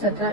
17